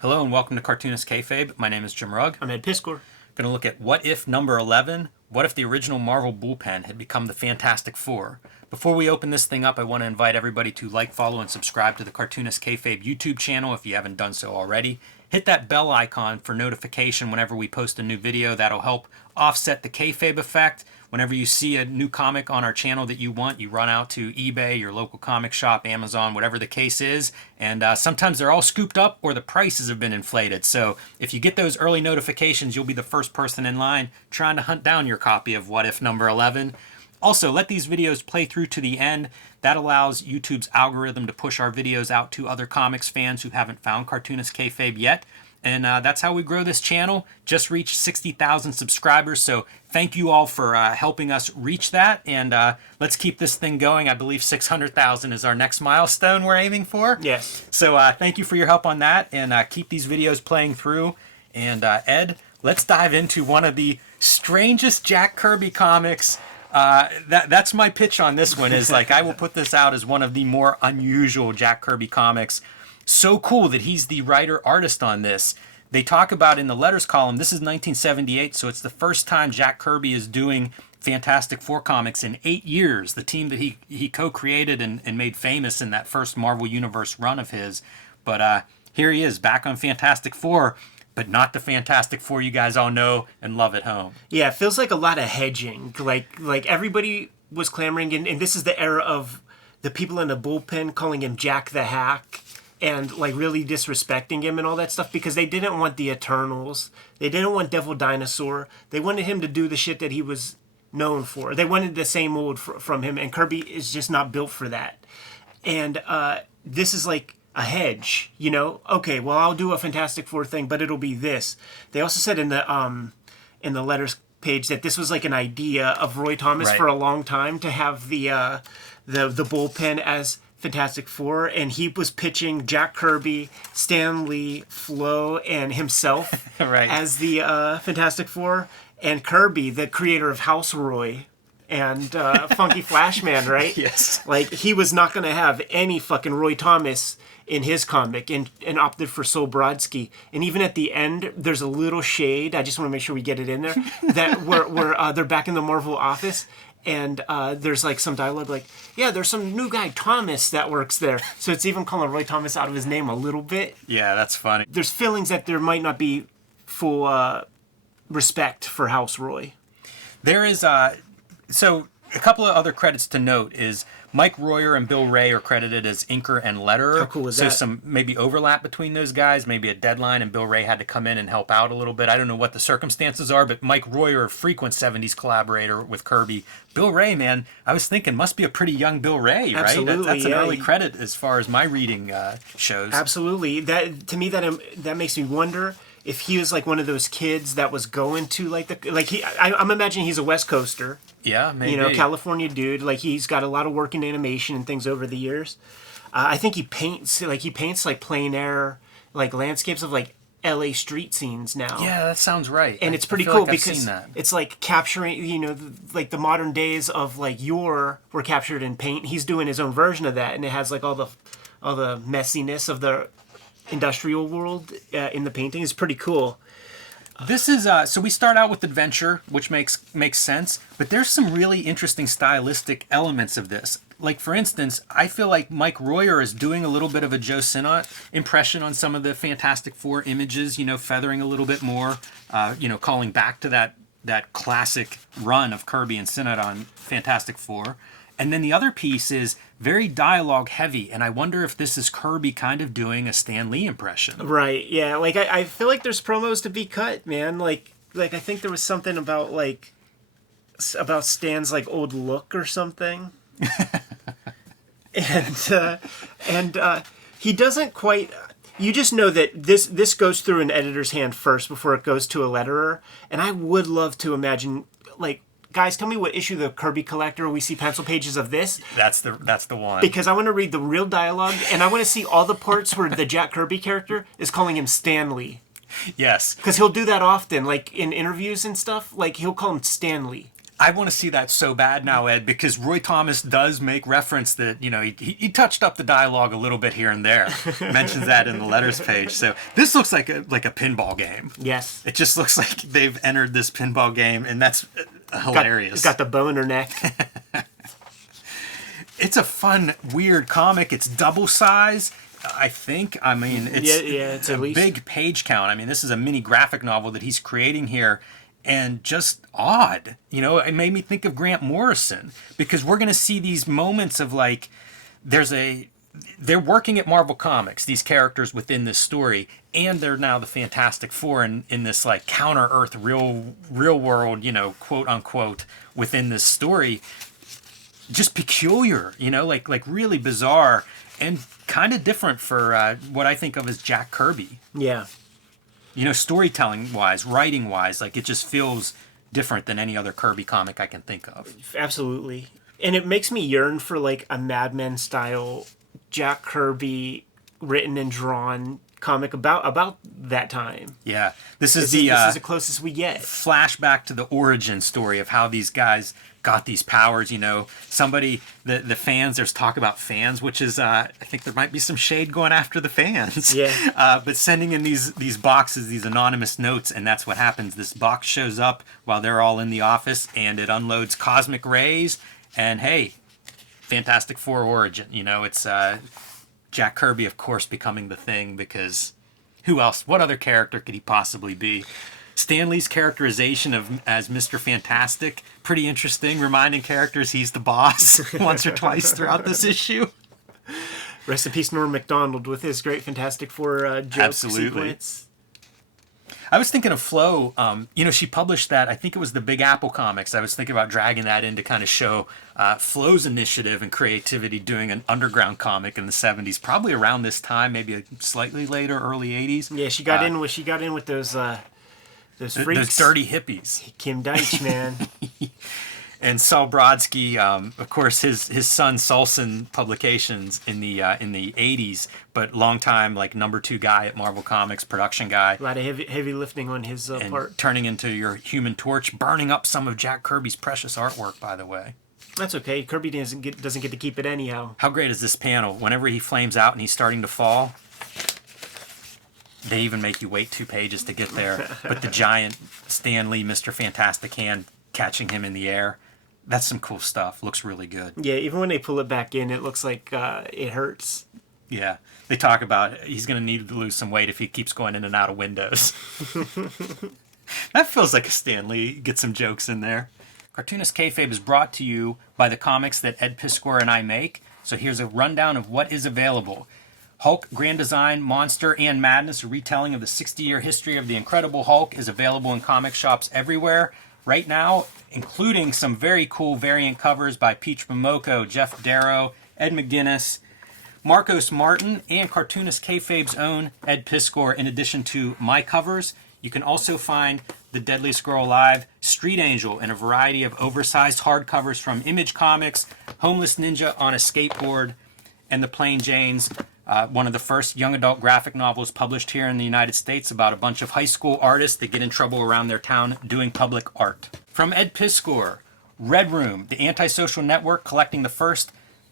Hello and welcome to Cartoonist Kayfabe. My name is Jim Rugg. I'm Ed Piscor. Going to look at what if number 11, what if the original Marvel bullpen had become the Fantastic Four. Before we open this thing up, I want to invite everybody to like, follow, and subscribe to the Cartoonist Kayfabe YouTube channel if you haven't done so already. Hit that bell icon for notification whenever we post a new video. That'll help offset the kayfabe effect. Whenever you see a new comic on our channel that you want, you run out to eBay, your local comic shop, Amazon, whatever the case is. And sometimes they're all scooped up or the prices have been inflated. So if you get those early notifications, you'll be the first person in line trying to hunt down your copy of What If number 11. Also, let these videos play through to the end. That allows YouTube's algorithm to push our videos out to other comics fans who haven't found Cartoonist Kayfabe yet. And that's how we grow this channel. Just reached 60,000 subscribers, so thank you all for helping us reach that. And let's keep this thing going. I believe 600,000 is our next milestone we're aiming for. Yes. So thank you for your help on that, and keep these videos playing through. And Ed, let's dive into one of the strangest Jack Kirby comics. That's my pitch on this one, is like I will put this out as one of the more unusual Jack Kirby comics. So cool that he's the writer-artist on this. They talk about in the letters column, this is 1978, so it's the first time Jack Kirby is doing Fantastic Four comics in 8 years, the team that he co-created and made famous in that first Marvel Universe run of his. But here he is, back on Fantastic Four, but not the Fantastic Four you guys all know and love at home. Yeah, it feels like a lot of hedging. Like everybody was clamoring, and this is the era of the people in the bullpen calling him Jack the Hack, and like really disrespecting him and all that stuff because they didn't want the Eternals. They didn't want Devil Dinosaur. They wanted him to do the shit that he was known for. They wanted the same old from him, and Kirby is just not built for that. And this is like a hedge, you know? Okay, well, I'll do a Fantastic Four thing, but it'll be this. They also said in the letters page that this was like an idea of Roy Thomas for a long time to have the bullpen as Fantastic Four, and he was pitching Jack Kirby, Stan Lee, Flo, and himself as the Fantastic Four, and Kirby, the creator of House Roy and Funky Flashman, right? Yes. Like, he was not going to have any fucking Roy Thomas in his comic and opted for Sol Brodsky. And even at the end, there's a little shade, I just want to make sure we get it in there, that where they're back in the Marvel office. And there's like some dialogue like, yeah, there's some new guy, Thomas, that works there. So it's even calling Roy Thomas out of his name a little bit. Yeah, that's funny. There's feelings that there might not be full respect for House Roy. There is, so a couple of other credits to note is Mike Royer and Bill Ray are credited as inker and letterer. How cool is that? So that? some maybe overlap between those guys, maybe a deadline, and Bill Ray had to come in and help out a little bit. I don't know what the circumstances are, but Mike Royer, a frequent 70s collaborator with Kirby. Bill Ray, man, I was thinking must be a pretty young Bill Ray, right? Absolutely, That's an early credit as far as my reading shows. Absolutely. That to me, that makes me wonder if he was like one of those kids that was going to I'm imagining he's a West Coaster. Yeah, maybe. You know, California dude. Like, he's got a lot of work in animation and things over the years. I think he paints like plein air, like landscapes of like LA street scenes now. Yeah, that sounds right. And it's pretty feel cool like I've because seen that. it's like capturing, you know, like the modern days of like were captured in paint. He's doing his own version of that, and it has like all the messiness of the industrial world in the painting. Is pretty cool. This is so we start out with adventure, which makes sense, but there's some really interesting stylistic elements of this. Like, for instance, I feel like Mike Royer is doing a little bit of a Joe Sinnott impression on some of the Fantastic Four images, you know, feathering a little bit more, you know, calling back to that classic run of Kirby and Sinnott on Fantastic Four. And then the other piece is very dialogue heavy, and I wonder if this is Kirby kind of doing a Stan Lee impression. Right, yeah. Like, I feel like there's promos to be cut, man. Like I think there was something about Stan's like old look or something. and he doesn't quite. You just know that this goes through an editor's hand first before it goes to a letterer. And I would love to imagine, like, guys, tell me what issue the Kirby Collector we see pencil pages of this. That's the one. Because I want to read the real dialogue, and I want to see all the parts where the Jack Kirby character is calling him Stanley. Yes. Because he'll do that often, like in interviews and stuff. Like, he'll call him Stanley. I want to see that so bad now, Ed, because Roy Thomas does make reference that, he touched up the dialogue a little bit here and there. Mentions that in the letters page. So this looks like a pinball game. Yes. It just looks like they've entered this pinball game, and that's hilarious. Got the bow in her neck. It's a fun, weird comic. It's double size, I think. I mean, it's a big page count. I mean, this is a mini graphic novel that he's creating here. And just odd, it made me think of Grant Morrison, because we're going to see these moments of like, they're working at Marvel Comics, these characters within this story, and they're now the Fantastic Four in this like counter Earth, real world, quote unquote, within this story. Just peculiar, like really bizarre and kind of different for what I think of as Jack Kirby. Yeah. Storytelling wise, writing wise, like it just feels different than any other Kirby comic I can think of. Absolutely. And it makes me yearn for like a Mad Men style Jack Kirby written and drawn comic about that time. Yeah. This is the closest we get. Flashback to the origin story of how these guys got these powers. Somebody, the fans, there's talk about fans, which is I think there might be some shade going after the fans. Yeah. But sending in these boxes, these anonymous notes, and that's what happens. This box shows up while they're all in the office, and it unloads cosmic rays, and hey, Fantastic Four origin. It's Jack Kirby, of course, becoming the Thing, because who else? What other character could he possibly be? Stan Lee's characterization as Mr. Fantastic, pretty interesting, reminding characters he's the boss once or twice throughout this issue. Rest in peace, Norm Macdonald, with his great Fantastic Four joke sequence. I was thinking of Flo. She published that. I think it was the Big Apple Comics. I was thinking about dragging that in to kind of show Flo's initiative and creativity doing an underground comic in the 70s, probably around this time, maybe slightly later, early 80s. Yeah, she got in with those freaks. Those dirty hippies. Kim Deitch, man. And Saul Brodsky, of course, his son Solson Publications in the 80s, but longtime like #2 guy at Marvel Comics, production guy. A lot of heavy lifting on his part. Turning into your Human Torch, burning up some of Jack Kirby's precious artwork, by the way. That's okay. Kirby doesn't get to keep it anyhow. How great is this panel? Whenever he flames out and he's starting to fall, they even make you wait 2 pages to get there. But the giant Stan Lee, Mr. Fantastic hand catching him in the air. That's some cool stuff. Looks really good. Yeah, even when they pull it back in, it looks like it hurts. Yeah. They talk about he's going to need to lose some weight if he keeps going in and out of windows. That feels like a Stan Lee. Get some jokes in there. Cartoonist Kayfabe is brought to you by the comics that Ed Piskor and I make. So here's a rundown of what is available. Hulk, Grand Design, Monster, and Madness, a retelling of the 60-year history of the Incredible Hulk, is available in comic shops everywhere right now, including some very cool variant covers by Peach Momoko, Jeff Darrow, Ed McGuinness, Marcos Martin, and Cartoonist Kayfabe's own Ed Piskor, in addition to my covers. You can also find The Deadliest Girl Alive, Street Angel, and a variety of oversized hardcovers from Image Comics, Homeless Ninja on a Skateboard, and The Plain Janes, one of the first young adult graphic novels published here in the United States about a bunch of high school artists that get in trouble around their town doing public art. From Ed Piskor, Red Room, the antisocial network collecting the first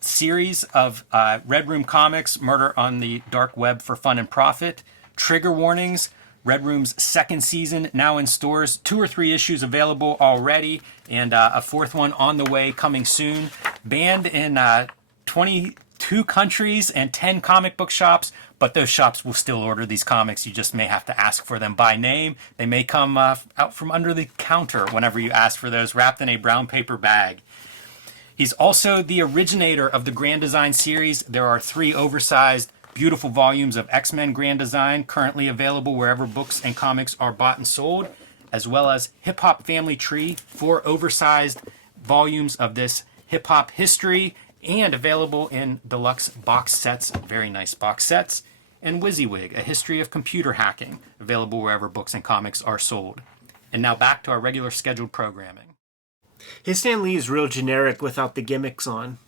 series of Red Room comics, Murder on the Dark Web for Fun and Profit. Trigger Warnings, Red Room's 2nd season, now in stores. 2 or 3 issues available already, and a 4th one on the way, coming soon. Banned in 22 countries and 10 comic book shops, but those shops will still order these comics. You just may have to ask for them by name. They may come out from under the counter whenever you ask for those, wrapped in a brown paper bag. He's also the originator of the Grand Design series. There are 3 oversized, beautiful volumes of X-Men Grand Design currently available wherever books and comics are bought and sold, as well as Hip Hop Family Tree, 4 oversized volumes of this hip hop history, and available in deluxe box sets, very nice box sets, and WYSIWYG, a history of computer hacking, available wherever books and comics are sold. And now back to our regular scheduled programming. His Stan Lee is real generic without the gimmicks on.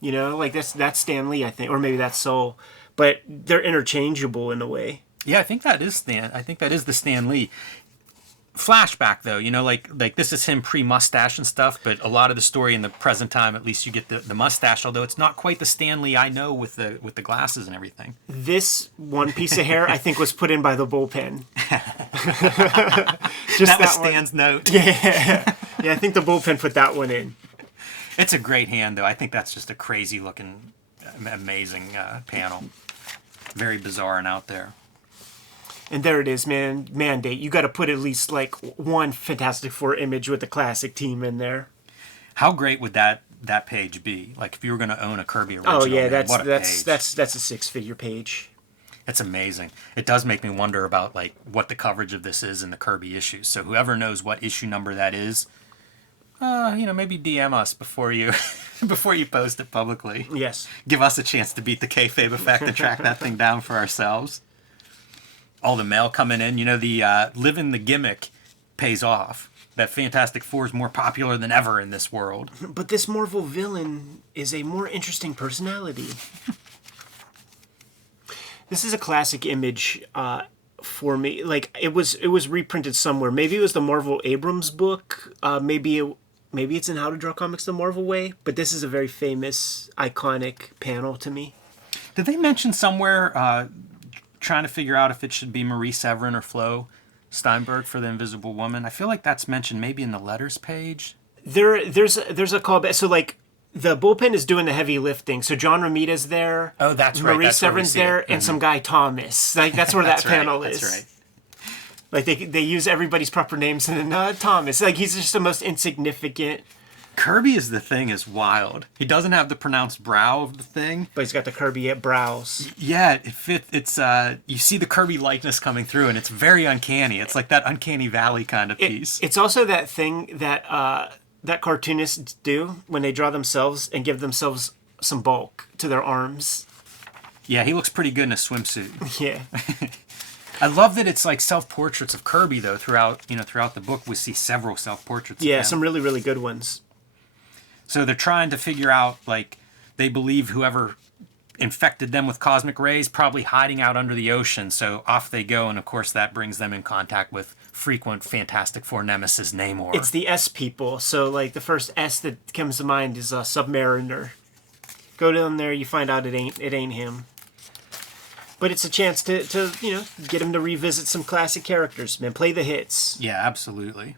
You know, like that's Stan Lee, I think, or maybe that's Soul, but they're interchangeable in a way. Yeah, I think that is the Stan Lee. flashback though, like this is him pre-mustache and stuff, but a lot of the story in the present time, at least you get the mustache, although it's not quite the Stan Lee I know with the glasses and everything. This one piece of hair I think was put in by the bullpen. That was Stan's note. Yeah, I think the bullpen put that one in. It's a great hand though. I think that's just a crazy looking, amazing panel. Very bizarre and out there. And there it is, man. Mandate. You got to put at least like one Fantastic Four image with the classic team in there. How great would that page be? Like if you were going to own a Kirby original. Oh yeah, man, that's a 6-figure page. It's amazing. It does make me wonder about like what the coverage of this is in the Kirby issues. So whoever knows what issue number that is, maybe DM us before you post it publicly. Yes. Give us a chance to beat the kayfabe effect and track that thing down for ourselves. All the mail coming in, the living the gimmick pays off. That Fantastic Four is more popular than ever in this world. But this Marvel villain is a more interesting personality. This is a classic image for me. Like it was reprinted somewhere. Maybe it was the Marvel Abrams book. Maybe it's in How to Draw Comics the Marvel Way. But this is a very famous, iconic panel to me. Did they mention somewhere? Trying to figure out if it should be Marie Severin or Flo Steinberg for the Invisible Woman. I feel like that's mentioned maybe in the letters page. There's a callback. So like the bullpen is doing the heavy lifting. So John Romita's there. Oh, that's right. Marie Severin's there, and some guy Thomas. Like that's where that panel is. That's right. Like they use everybody's proper names, and then Thomas. Like he's just the most insignificant. Kirby is wild. He doesn't have the pronounced brow of the thing, but he's got the Kirby at brows. Yeah, it's you see the Kirby likeness coming through, and it's very uncanny. It's like that Uncanny Valley kind of piece. It's also that thing that that cartoonists do when they draw themselves and give themselves some bulk to their arms. Yeah, he looks pretty good in a swimsuit. Yeah. I love that it's like self-portraits of Kirby though. Throughout the book, we see several self-portraits. Yeah, of him. some really, really good ones. So they're trying to figure out, like, they believe whoever infected them with cosmic rays probably hiding out under the ocean. So off they go, and of course that brings them in contact with frequent Fantastic Four nemesis Namor. It's the S people. So like the first S that comes to mind is Submariner. Go down there, you find out it ain't him. But it's a chance to get him to revisit some classic characters, man. Play the hits. Yeah, absolutely.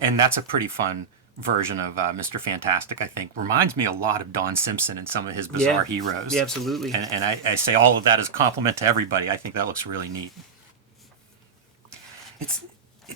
And that's a pretty fun version of Mr. Fantastic, I think. Reminds me a lot of Don Simpson and some of his bizarre heroes. Yeah, absolutely. And I say all of that as a compliment to everybody. I think that looks really neat. It's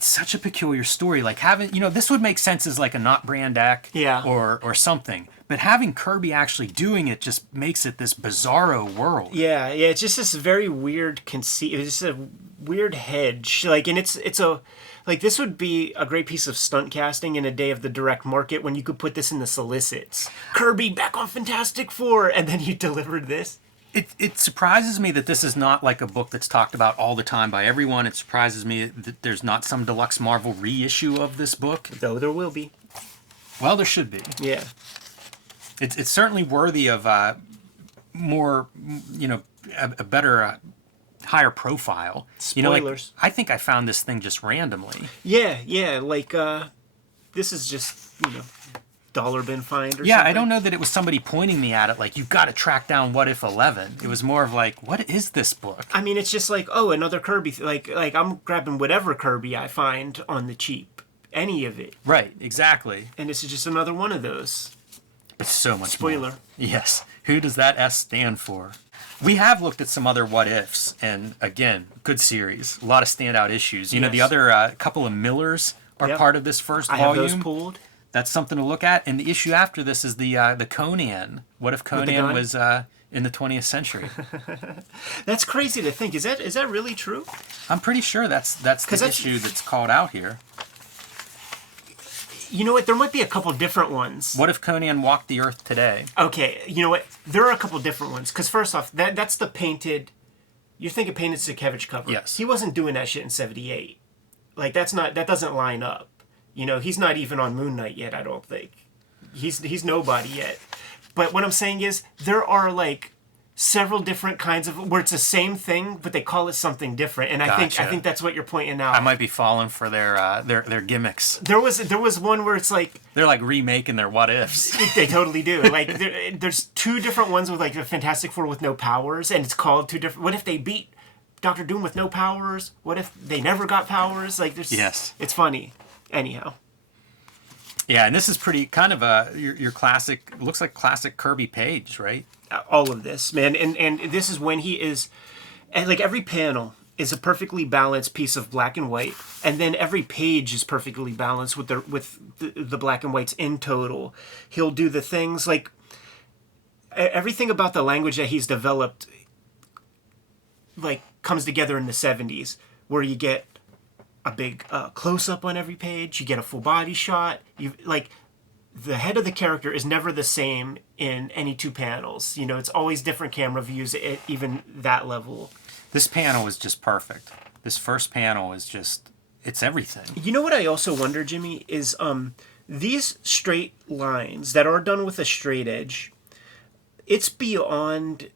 such a peculiar story. Like having, this would make sense as like a not brand deck or something. But having Kirby actually doing it just makes it this bizarro world. Yeah, it's just this very weird conceit. It's just a weird hedge. Like, and it's a... Like, this would be a great piece of stunt casting in a day of the direct market when you could put this in the solicits. Kirby back on Fantastic Four, and then you delivered this. It surprises me that this is not like a book that's talked about all the time by everyone. It surprises me that there's not some deluxe Marvel reissue of this book. Though there will be. Well, there should be. Yeah. It's certainly worthy of more, a better... higher profile. Spoilers. I think I found this thing just randomly. Yeah, like this is just dollar bin find or something. I don't know that it was somebody pointing me at it like you've got to track down What If 11. It was more of like, what is this book? I mean, it's just like, oh, another Kirby. Like I'm grabbing whatever Kirby I find on the cheap, any of it. Right, exactly. And this is just another one of those. It's so much spoiler. More. Yes. Who does that S stand for? We have looked at some other What Ifs, and again, good series. A lot of standout issues. The other couple of Millers are part of this first volume. I have those pulled. That's something to look at. And the issue after this is the Conan. What if Conan was in the 20th century? That's crazy to think. Is that really true? I'm pretty sure that's the issue that's called out here. You know what? There might be a couple different ones. What if Conan walked the earth today? Okay, you know what? There are a couple different ones. Because first off, that's the painted... You're thinking painted Sienkiewicz cover. Yes. He wasn't doing that shit in 78. Like, that doesn't line up. He's not even on Moon Knight yet, I don't think. He's nobody yet. But what I'm saying is, there are, like, several different kinds of where it's the same thing, but they call it something different. And I think that's what you're pointing out. I might be falling for their gimmicks. There was one where it's like they're like remaking their what ifs. They totally do. Like there's two different ones with like the Fantastic Four with no powers, and it's called two different. What if they beat Doctor Doom with no powers? What if they never got powers? Like there's it's funny. Anyhow. Yeah, and this is pretty kind of your classic. Looks like classic Kirby page, right? All of this, man, and this is when he is, and like every panel is a perfectly balanced piece of black and white, and then every page is perfectly balanced with the black and whites in total. He'll do the things like everything about the language that he's developed, like comes together in the 70s, where you get a big close up on every page, you get a full body shot, you like. The head of the character is never the same in any two panels. You know, it's always different camera views at even that level. This panel is just perfect. This first panel is just, it's everything. You know what I also wonder, Jimmy, is these straight lines that are done with a straight edge, it's beyond,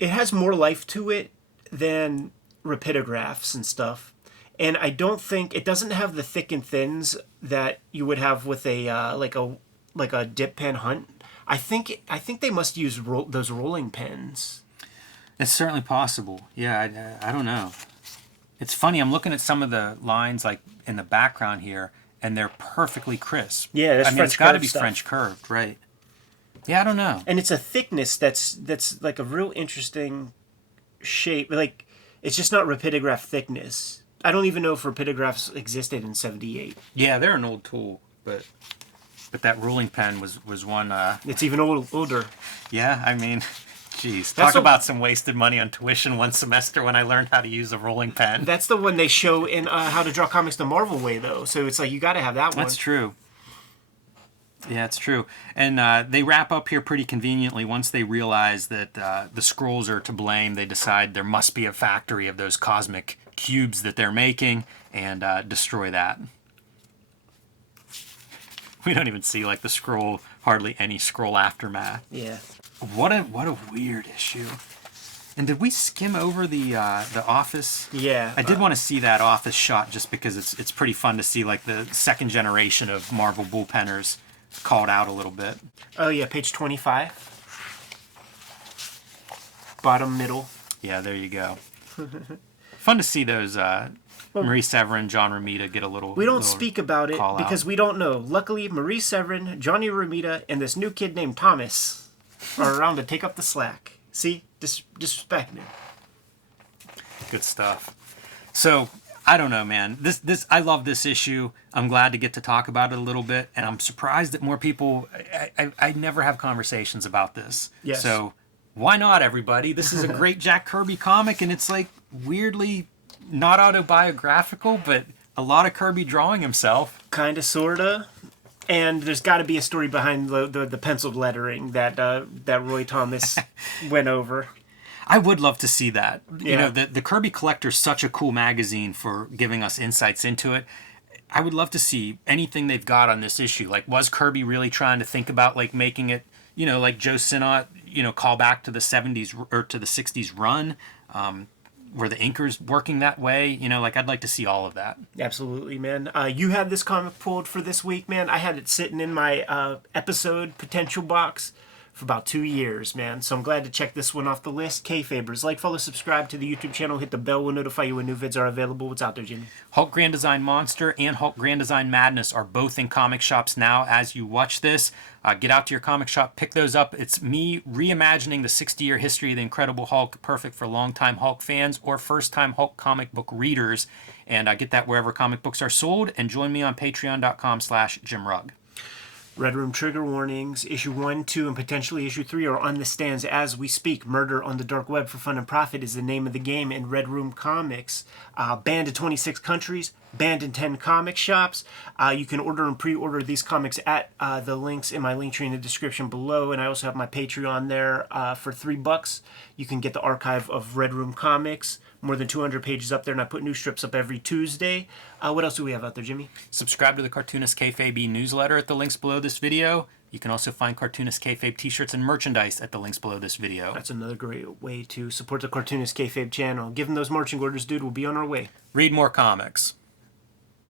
it has more life to it than rapidographs and stuff. And I don't think it doesn't have the thick and thins that you would have with a like a dip pen hunt. I think they must use those rolling pens. It's certainly possible. Yeah, I don't know. It's funny. I'm looking at some of the lines like in the background here, and they're perfectly crisp. Yeah, that's French it's got to be stuff. French curved, right? Yeah, I don't know. And it's a thickness that's like a real interesting shape. Like it's just not rapidograph thickness. I don't even know if rapidographs existed in '78. Yeah, they're an old tool, but that rolling pen was one. It's even older. Yeah, I mean, geez, talk about some wasted money on tuition one semester when I learned how to use a rolling pen. That's the one they show in How to Draw Comics the Marvel Way, though. So it's like you got to have that one. That's true. Yeah, it's true. And they wrap up here pretty conveniently. Once they realize that the Skrulls are to blame, they decide there must be a factory of those cosmic cubes that they're making and destroy that. We don't even see like the Skrull, hardly any Skrull aftermath. Yeah. What a weird issue. And did we skim over the office? Yeah. I did want to see that office shot just because it's pretty fun to see like the second generation of Marvel bullpenners called out a little bit. Oh yeah, page 25. Bottom middle. Yeah, there you go. Fun to see those Marie Severin, John Romita get a little. We don't speak about it because we don't know. Luckily, Marie Severin, Johnny Romita, and this new kid named Thomas are around to take up the slack. See, disrespecting. Good stuff. So I don't know, man. This I love this issue. I'm glad to get to talk about it a little bit, and I'm surprised that more people. I never have conversations about this. Yes. So why not, everybody? This is a great Jack Kirby comic, and it's like weirdly not autobiographical, but a lot of Kirby drawing himself. Kinda, sorta. And there's got to be a story behind the penciled lettering that Roy Thomas went over. I would love to see that. Yeah. You know, the Kirby Collector's such a cool magazine for giving us insights into it. I would love to see anything they've got on this issue. Like, was Kirby really trying to think about like making it, you know, like Joe Sinnott, you know, call back to the 70s or to the 60s run? Were the inkers working that way? You know, like I'd like to see all of that. Absolutely, man. You had this comic pulled for this week, man. I had it sitting in my episode potential box for about 2 years, man. So I'm glad to check this one off the list. Kayfabers, like, follow, subscribe to the YouTube channel. Hit the bell. Will notify you when new vids are available. What's out there, Jimmy? Hulk Grand Design Monster and Hulk Grand Design Madness are both in comic shops now as you watch this. Get out to your comic shop, pick those up. It's me reimagining the 60-year history of the Incredible Hulk, perfect for longtime Hulk fans or first-time Hulk comic book readers. And get that wherever comic books are sold. And join me on patreon.com/JimRugg. Red Room trigger warnings. Issue 1, 2, and potentially issue 3 are on the stands as we speak. Murder on the Dark Web for Fun and Profit is the name of the game in Red Room Comics. Banned in 26 countries, banned in 10 comic shops. You can order and pre-order these comics at the links in my link tree in the description below. And I also have my Patreon there for $3. You can get the archive of Red Room Comics. More than 200 pages up there, and I put new strips up every Tuesday. What else do we have out there, Jimmy? Subscribe to the Cartoonist Kayfabe newsletter at the links below this video. You can also find Cartoonist Kayfabe t-shirts and merchandise at the links below this video. That's another great way to support the Cartoonist Kayfabe channel. Give them those marching orders, dude. We'll be on our way. Read more comics.